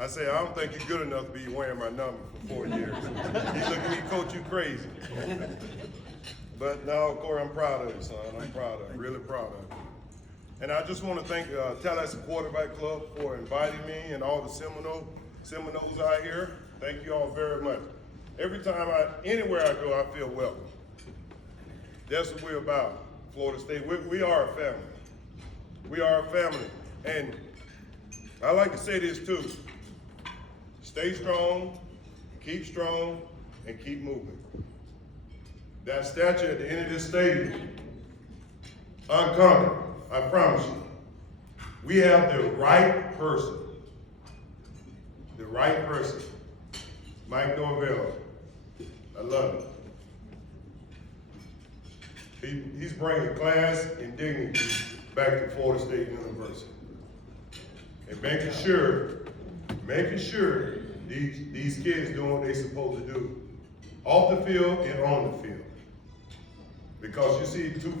I say, I don't think you're good enough to be wearing my number for 4 years. He's looking at me, coach, you crazy. But no, Corey, I'm proud of you, son. I'm proud of you, really proud of you. And I just want to thank Tallahassee Quarterback Club for inviting me and all the Seminoles out here. Thank you all very much. Every time anywhere I go, I feel welcome. That's what we're about, Florida State. We are a family. We are a family. And I like to say this too. Stay strong, and keep moving. That statue at the end of this stadium, unconquered, I promise you. We have the right person. The right person. Mike Norvell. I love him. He's bringing class and dignity back to Florida State University. And making sure these kids doing what they're supposed to do. Off the field and on the field. Because you see 4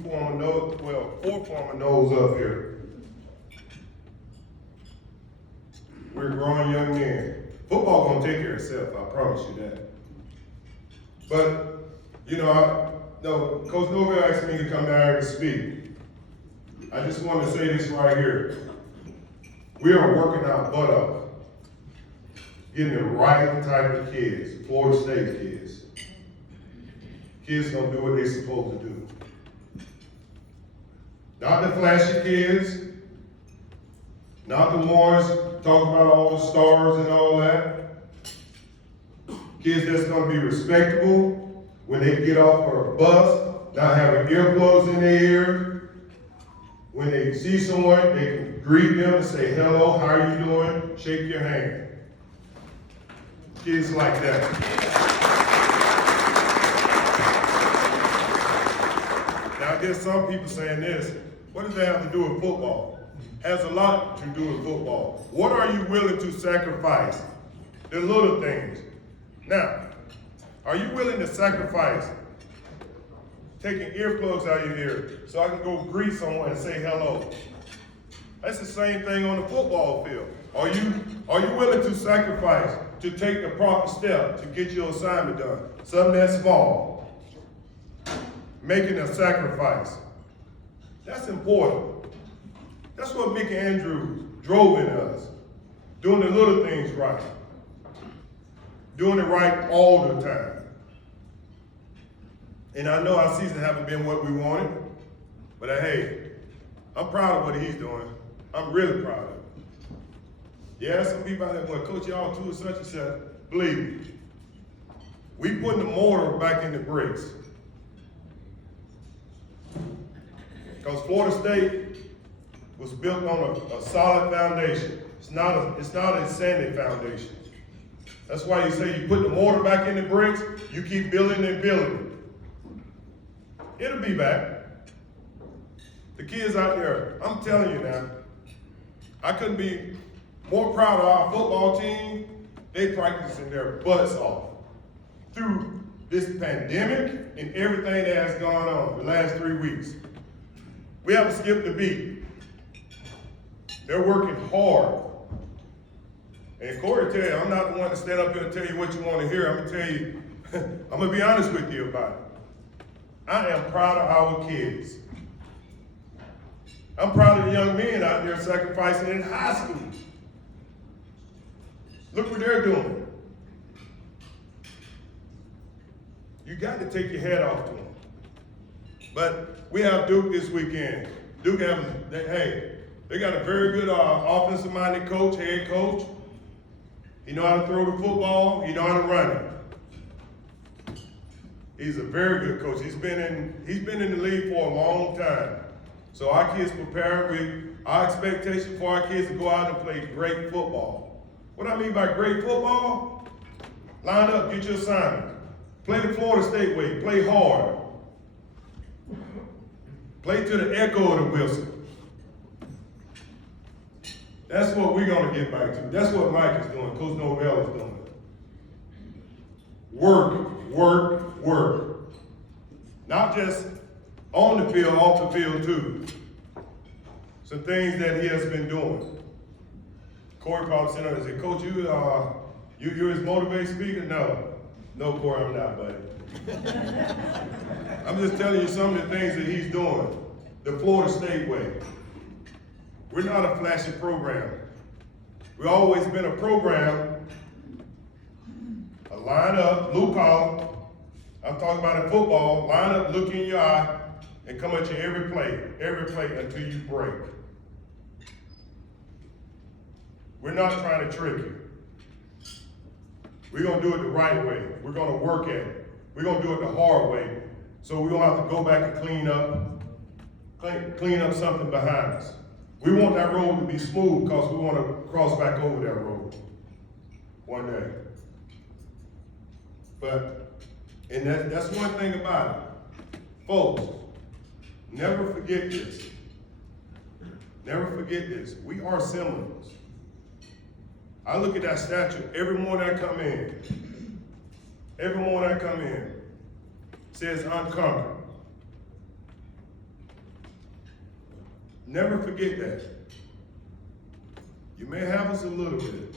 former no's up here. We're growing young men. Football gonna take care of itself, I promise you that. But, Coach Norvell asked me to come down here to speak. I just want to say this right here. We are working our butt off, getting the right type of kids, Florida State kids. Kids gonna do what they're supposed to do. Not the flashy kids, not the ones talking about all the stars and all that. Kids that's gonna be respectable when they get off a bus, not having earplugs in their ear. When they see someone, they can greet them and say, hello, how are you doing? Shake your hand. Kids like that. Now, I guess some people saying this, what does that have to do with football? Has a lot to do with football. What are you willing to sacrifice? The little things. Now, are you willing to sacrifice taking earplugs out of your ear so I can go greet someone and say hello? That's the same thing on the football field. Are you willing to sacrifice to take the proper step to get your assignment done? Something that's small. Making a sacrifice. That's important. That's what Mickey Andrews drove in us. Doing the little things right. Doing it right all the time. And I know our season haven't been what we wanted, but hey, I'm proud of what he's doing. I'm really proud of it. Yeah, some people out there, well, Coach, y'all too such and such. Believe me, we putting the mortar back in the bricks. Because Florida State was built on a solid foundation. It's not a sandy foundation. That's why you say you put the mortar back in the bricks, you keep building and building. It'll be back. The kids out there, I'm telling you now, I couldn't be more proud of our football team. They practicing their butts off through this pandemic and everything that has gone on the last 3 weeks. We haven't skipped a beat. They're working hard. And Corey tell you, I'm not the one to stand up here and tell you what you want to hear. I'm gonna tell you, I'm gonna be honest with you about it. I am proud of our kids. I'm proud of the young men out there sacrificing in high school. Look what they're doing. You got to take your head off to them. But we have Duke this weekend. Duke they got a very good offensive-minded coach, head coach. He know how to throw the football. He know how to run it. He's a very good coach. He's been in the league for a long time. So our kids prepare with our expectation for our kids to go out and play great football. What I mean by great football? Line up, get your assignment. Play the Florida State way. Play hard. Play to the echo of the whistle. That's what we're going to get back to. That's what Mike is doing. Coach Norvell is doing. Work, work, work. Not just on the field, off the field too. Some things that he has been doing. Corey probably sitting there and said, Coach, you're his motivated speaker? No, Corey, I'm not, buddy. I'm just telling you some of the things that he's doing. The Florida State way. We're not a flashy program. We've always been a program, a line up, blue collar. I'm talking about in football, line up, look in your eye, and come at you every play until you break. We're not trying to trick you. We're gonna do it the right way. We're gonna work at it. We're gonna do it the hard way. So we don't have to go back and clean up something behind us. We want that road to be smooth because we want to cross back over that road one day. And that's one thing about it. Folks, never forget this. Never forget this. We are Seminoles. I look at that statue every morning I come in. Every morning I come in. It says unconquered. Never forget that. You may have us a little bit.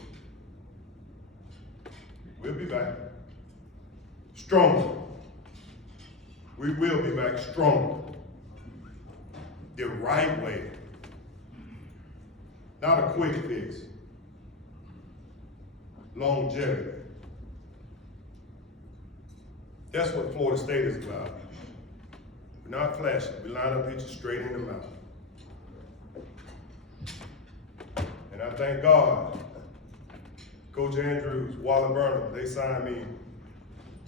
We'll be back. Stronger. We will be back stronger. The right way. Not a quick fix. Longevity. That's what Florida State is about. We're not flashing. We line up, hit you straight in the mouth. And I thank God, Coach Andrews, Wally Burnham, they signed me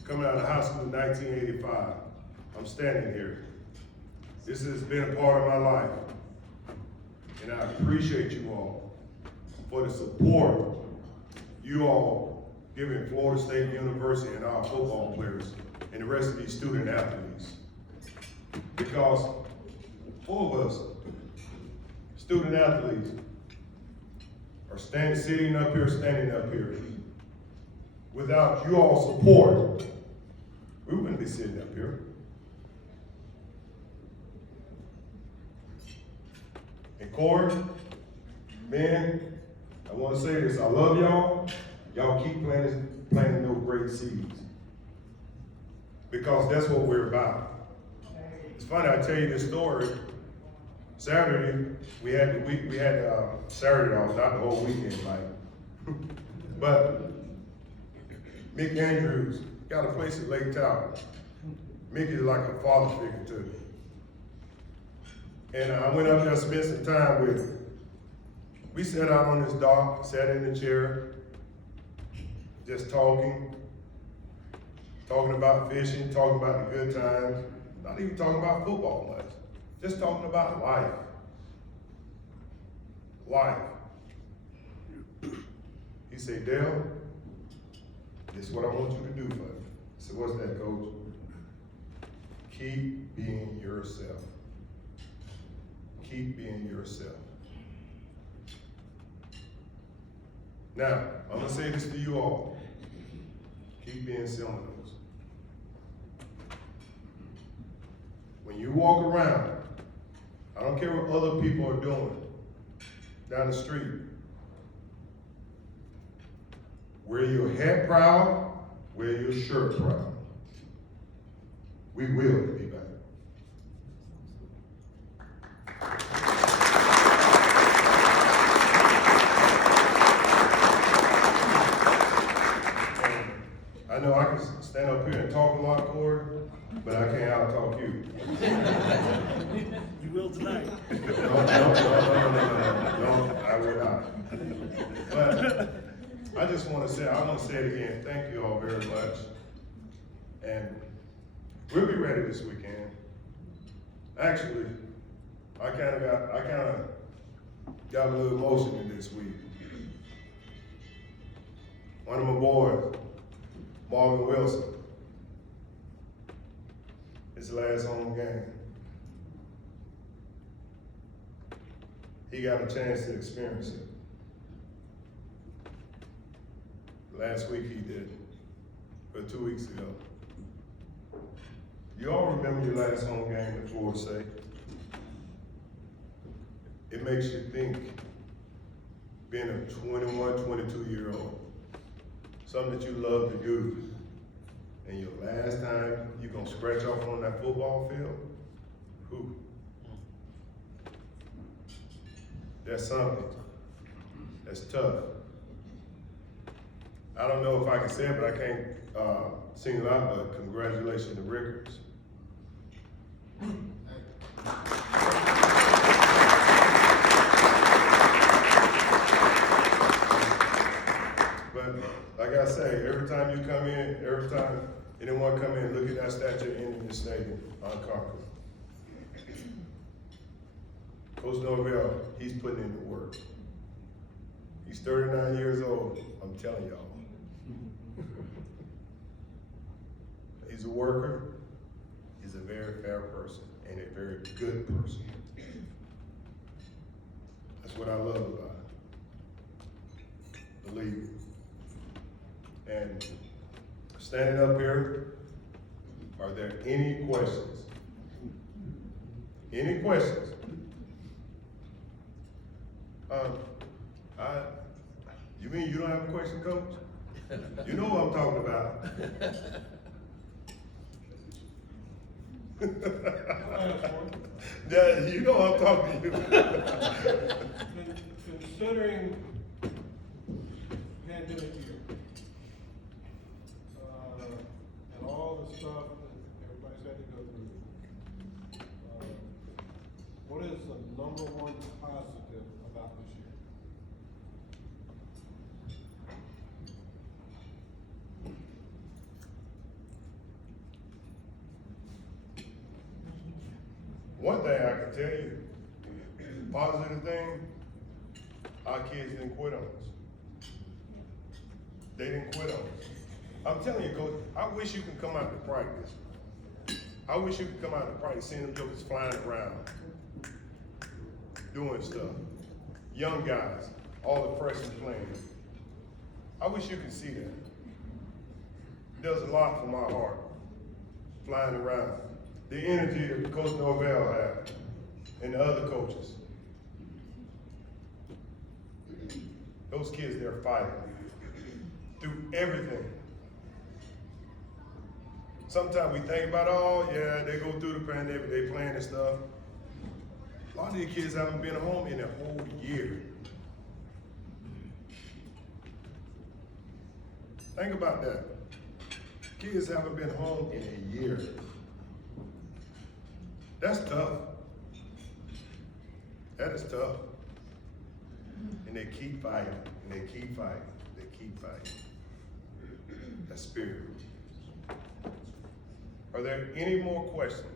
coming out of high school in 1985. I'm standing here. This has been a part of my life. And I appreciate you all for the support you all giving Florida State University and our football players and the rest of these student athletes. Because 4 of us, student athletes, are standing up here. Without you all support, we wouldn't be sitting up here. And Corey, man, I want to say this, I love y'all. Y'all keep planting those great seeds. Because that's what we're about. It's funny, I tell you this story. Saturday, we had Saturday off, not the whole weekend, like. But Mick Andrews got a place at Lake Tower. Mick is like a father figure to me. And I went up there, spent some time with him. We sat out on this dock, sat in the chair, just talking about fishing, talking about the good times, not even talking about football much, just talking about life. Life. He said, Dale, this is what I want you to do for me. I said, what's that, Coach? Keep being yourself. Keep being yourself. Now, I'm going to say this to you all. Keep being Seminoles. When you walk around, I don't care what other people are doing down the street. Wear your hat proud, wear your shirt proud. We will be back. I know I can stand up here and talk a lot, Corey, but I can't out-talk you. You will tonight. No, I will not. But I just want to say, I want to say it again, thank you all very much. And we'll be ready this weekend. Actually, I kind of got a little emotional this week. One of my boys, Marvin Wilson, his last home game. He got a chance to experience it. Last week he did, but 2 weeks ago. You all remember your last home game at Florida State? It makes you think being a 21, 22-year-old. Something that you love to do. And your last time you gonna scratch off on that football field? Whew. That's something. That's tough. I don't know if I can say it, but I can't single out, but congratulations to Rickards. But like I say, every time you come in, every time anyone come in, look at that statue in the stadium, unconquered. Coach Norvell, he's putting in the work. He's 39 years old, I'm telling y'all. He's a worker, he's a very fair person, and a very good person. That's what I love about it. The league. And standing up here, are there any questions? Any questions? You mean you don't have a question, Coach? You know what I'm talking about. Yeah, you know what I'm talking to you. Considering pandemic year, and all the stuff that everybody's had to go through, what is the number one positive about this year? One thing I can tell you, positive thing, our kids didn't quit on us. They didn't quit on us. I'm telling you, Coach, I wish you could come out to practice. I wish you could come out to practice, seeing them jokers flying around, doing stuff. Young guys, all the freshmen playing. I wish you could see that. It does a lot for my heart, flying around. The energy that Coach Norvell had and the other coaches. Those kids, they're fighting through everything. Sometimes we think about, oh yeah, they go through the pandemic, they playing and stuff. A lot of these kids haven't been home in a whole year. Think about that. Kids haven't been home in a year. That's tough. That is tough. And they keep fighting, and they keep fighting, they keep fighting. That's spirit. Are there any more questions?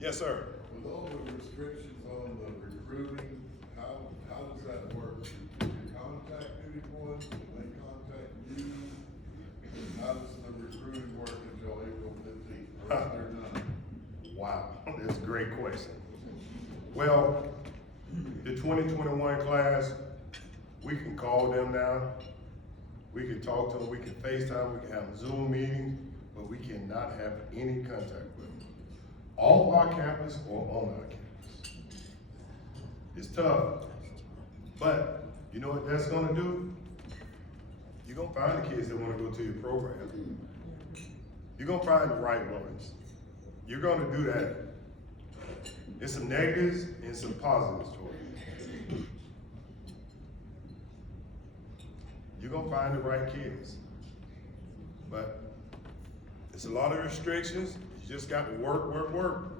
Yes, sir. With all the restrictions on the recruiting, how does that work? Do you contact anyone? Do they contact you? How does the recruiting work until April 15th? Or is there none? Wow, that's a great question. Well, the 2021 class, we can call them now. We can talk to them, we can FaceTime, we can have Zoom meetings, but we cannot have any contact with them. Off our campus or on our campus. It's tough, but you know what that's gonna do? You're gonna find the kids that wanna go to your program. You're gonna find the right ones. You're gonna do that. There's some negatives and some positives to it. You're gonna find the right kids. But it's a lot of restrictions. You just got to work.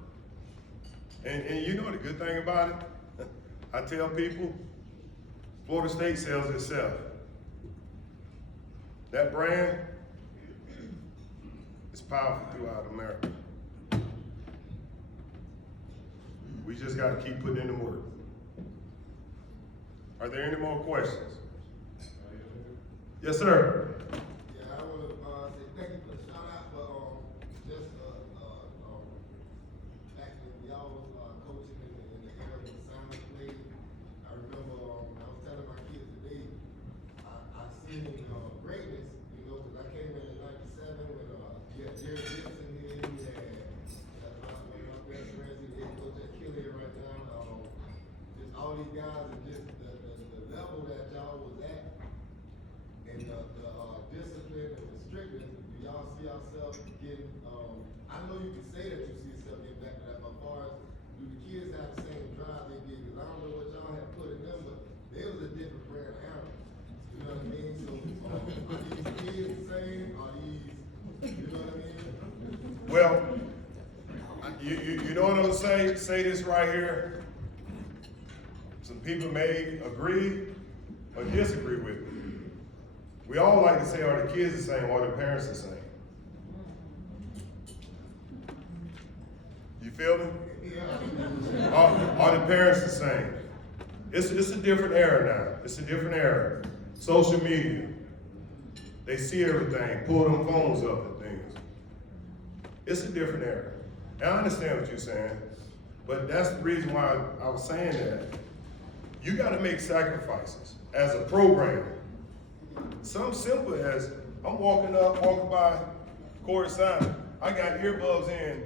And you know the good thing about it? I tell people, Florida State sells itself. That brand is powerful throughout America. We just got to keep putting in the work. Are there any more questions? Yes, sir. Yeah, I want to say thank you for the shout out, but just back when y'all was coaching in the era of the silent play, I remember I was telling my kids today, I seen greatness, you know, because I came in '97 when you had Jerry Kutz here, you had one of my best friends, he had Coach at Killian right now, just all these guys and just the see ourselves getting, I know you can say that you see yourself getting back to that, but as far as, do the kids have the same drive they did? Because I don't know what y'all have put in them, but they was a different brand of animal. You know what I mean? So, are these kids the same? Are these, you know what I mean? Well, you know what I'm gonna say? Say this right here. Some people may agree or disagree with me. We all like to say, are the kids the same or are the parents the same? You feel me? Are the parents the same? It's a different era now. It's a different era. Social media. They see everything, pull them phones up and things. It's a different era. And I understand what you're saying, but that's the reason why I was saying that. You gotta make sacrifices as a program. Something simple as, I'm walking by court assignment. I got earbuds in.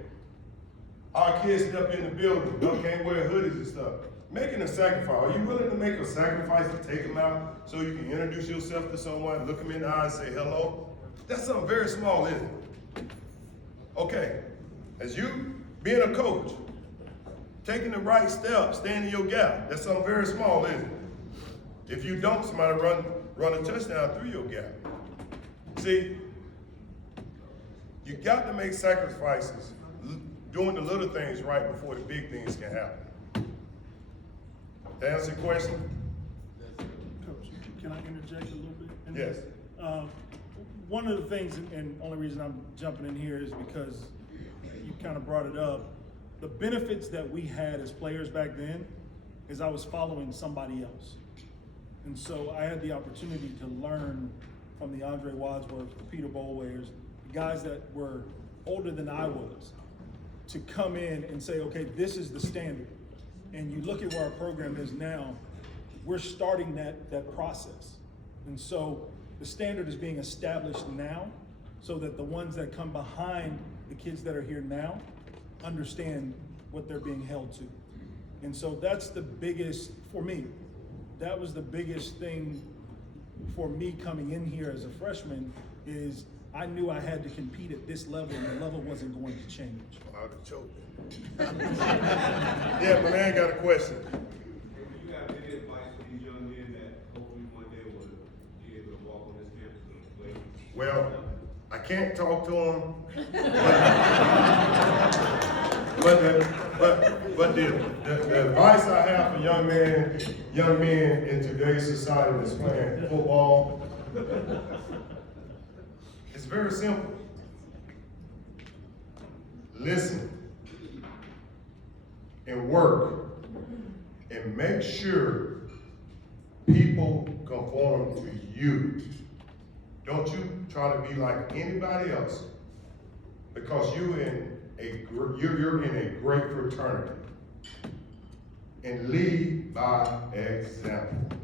Our kids step in the building, they can't wear hoodies and stuff. Making a sacrifice. Are you willing to make a sacrifice to take them out so you can introduce yourself to someone, look them in the eye and say hello? That's something very small, isn't it? Okay, as you being a coach, taking the right step, staying in your gap, that's something very small, isn't it? If you don't, somebody run a touchdown through your gap. See, you got to make sacrifices, doing the little things right before the big things can happen. To answer your question? Coach, can I interject a little bit? Yes. One of the things, and only reason I'm jumping in here is because you kind of brought it up. The benefits that we had as players back then is I was following somebody else. And so I had the opportunity to learn from the Andre Wadsworth, the Peter Boulwares, the guys that were older than I was, to come in and say, okay, this is the standard. And you look at where our program is now, we're starting that process. And so the standard is being established now so that the ones that come behind the kids that are here now understand what they're being held to. And so that's the biggest, for me, that was the biggest thing for me coming in here as a freshman is I knew I had to compete at this level and the level wasn't going to change. I would have choked. Yeah, my man got a question. You have any advice for these young men that hopefully one day will be able to walk on this campus and play? Well, I can't talk to them, but the advice I have for young men in today's society that's playing football, it's very simple. Listen and work and make sure people conform to you. Don't you try to be like anybody else because you're in a great fraternity. And lead by example.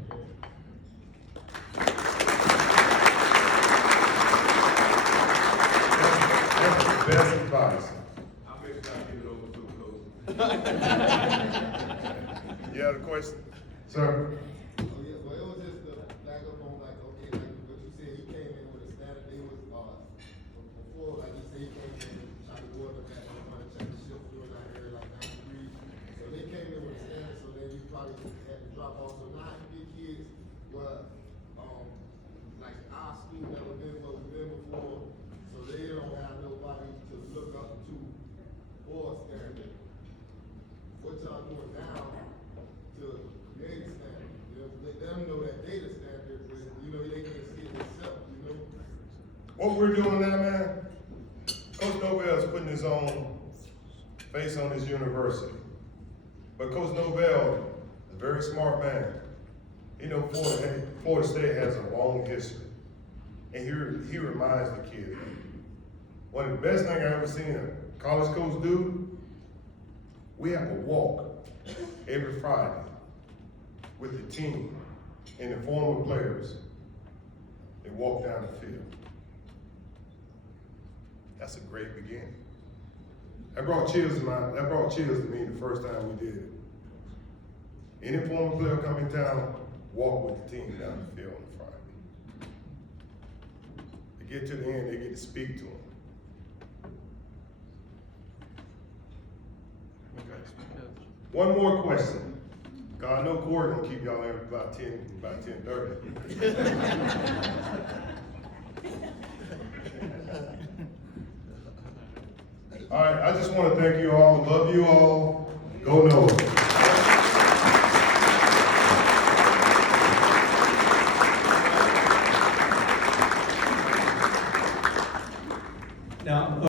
That's the best advice. I'll make sure I give it over to the coach. You have a question? Sir? Oh, yeah, well, it was just to back up on like, okay, like what you said, he came in with a standard, they was, before, like you said, he came in, trying to go up the back, won a championship, doing out here like 93. So they came in with a standard, so then you probably had to drop off. So now you get kids, were like our school never been what we've been before, so they don't have nobody to look up to for a standard. What y'all doing now to create a standard? You know, let them know that they the standard, when, you know, they can see it themselves, you know? What we're doing now, man, Coach Novell is putting his own face on his university. But Coach Novell is a very smart man. You know, Florida State has a long history. And he reminds the kids. One of the best things I ever seen a college coach do, we have a walk every Friday with the team and the former players. They walk down the field. That's a great beginning. That brought chills to me the first time we did it. Any former player come in town, walk with the team down the field on Friday. They get to the end, they get to speak to them. One more question. God, I know Corey gonna keep y'all there about 10:30. All right, I just want to thank you all. Love you all. Go Noah.